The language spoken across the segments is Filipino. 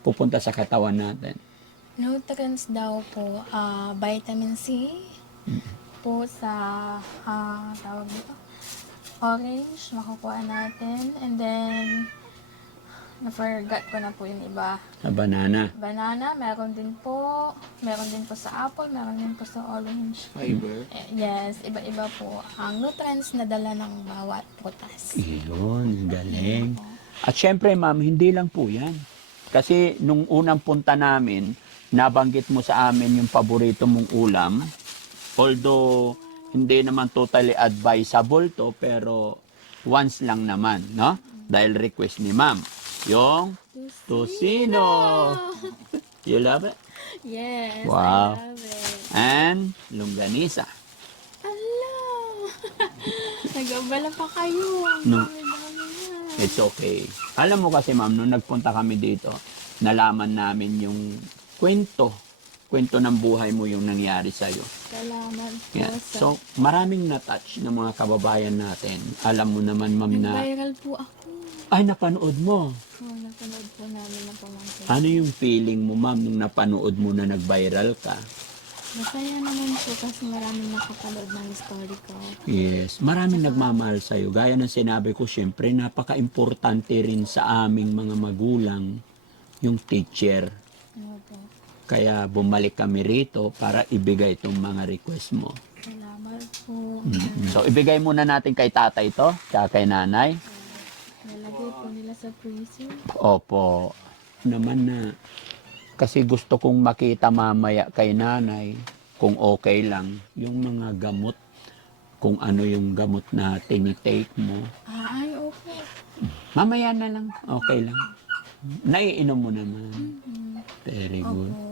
pupunta sa katawan natin? Nutrients daw po, vitamin C po sa, tawag dito, orange, makukuha natin. And then, na-forgot ko na po yung iba. Sa banana. Banana, meron din po. Meron din po sa apple, meron din po sa orange. Fiber. Yes, iba-iba po ang nutrients na dala ng bawat prutas. Iyon, galing. At syempre, ma'am, hindi lang po yan. Kasi nung unang punta namin, nabanggit mo sa amin yung paborito mong ulam. Although, hindi naman totally advisable to, pero once lang naman, no? Dahil request ni ma'am. Yung tocino. You love it? Yes, Wow. I love it. And longganisa. Ala! Nagabala pa kayo. No. Dami-dami na. It's okay. Alam mo kasi ma'am, nung nagpunta kami dito, nalaman namin yung kwento ng buhay mo yung nangyari sa'yo. Salamat po. Yeah. So, maraming na-touch ng mga kababayan natin. Alam mo naman ma'am na, Nag-viral po ako. ay napanood mo. Napanood po namin na pamangkin. Ano yung feeling mo ma'am nung napanood mo na nag-viral ka? Masaya naman po kasi maraming nakapanood ng story ko. Yes, maraming nagmamahal sa'yo. Gaya ng sinabi ko, syempre, napaka-importante rin sa aming mga magulang yung teacher. Ano po? Kaya bumalik kami rito para ibigay itong mga request mo. Salamat po. So, ibigay muna natin kay tatay ito, tsaka kay nanay. Nalagay po nila sa freezer. Opo. Naman na. Kasi gusto kong makita mamaya kay nanay kung okay lang yung mga gamot, kung ano yung gamot na tinitake mo. Ay, opo. Mamaya na lang, okay lang. Naiinom mo naman. Very good. Opo.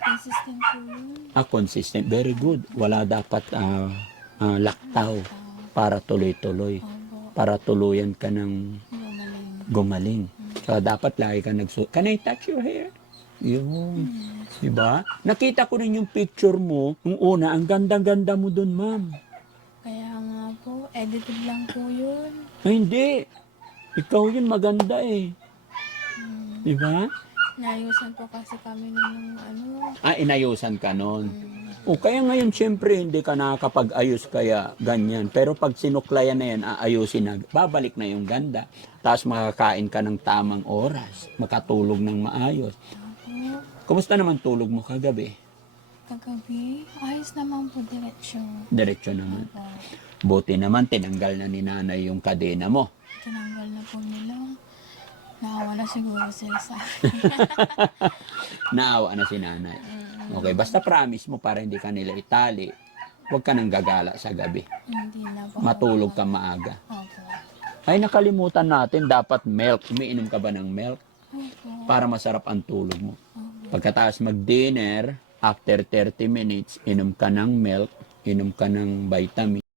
Consistent po yun. Consistent. Very good. Wala dapat laktaw para tuloy-tuloy. Opo. Para tuluyan ka ng Gumaling. gumaling. So, dapat lagi ka Can I touch your hair? Yun. Diba? Nakita ko rin yung picture mo. Yung una, ang ganda-ganda mo dun, ma'am. Kaya nga po, edited lang po yun. Ay, hindi. Ikaw yun, maganda eh. Diba? Nayusan po kasi kami ng Inayusan ka nun. O kaya ngayon, syempre, hindi ka nakakapag-ayos kaya ganyan. Pero pag sinuklayan na yan, aayusin na, babalik na yung ganda. Tapos makakain ka ng tamang oras. Makatulog ng maayos. Kumusta naman tulog mo kagabi? Kagabi, ayos naman po, diretsyo. Diretso naman. Opo. Buti naman, tinanggal na ni nanay yung kadena mo. Tinanggal na po nila. Naawa na siguro sila sa akin. Naawa na si nanay. Okay, basta promise mo para hindi ka nila itali. Huwag ka nang gagala sa gabi. Hindi na po. Matulog ka maaga. Opo. Ay, nakalimutan natin, dapat milk. Umiinom ka ba ng milk? Opo. Para masarap ang tulog mo. Pagkatapos mag-dinner, after 30 minutes, inom ka ng milk, inom ka ng vitamin.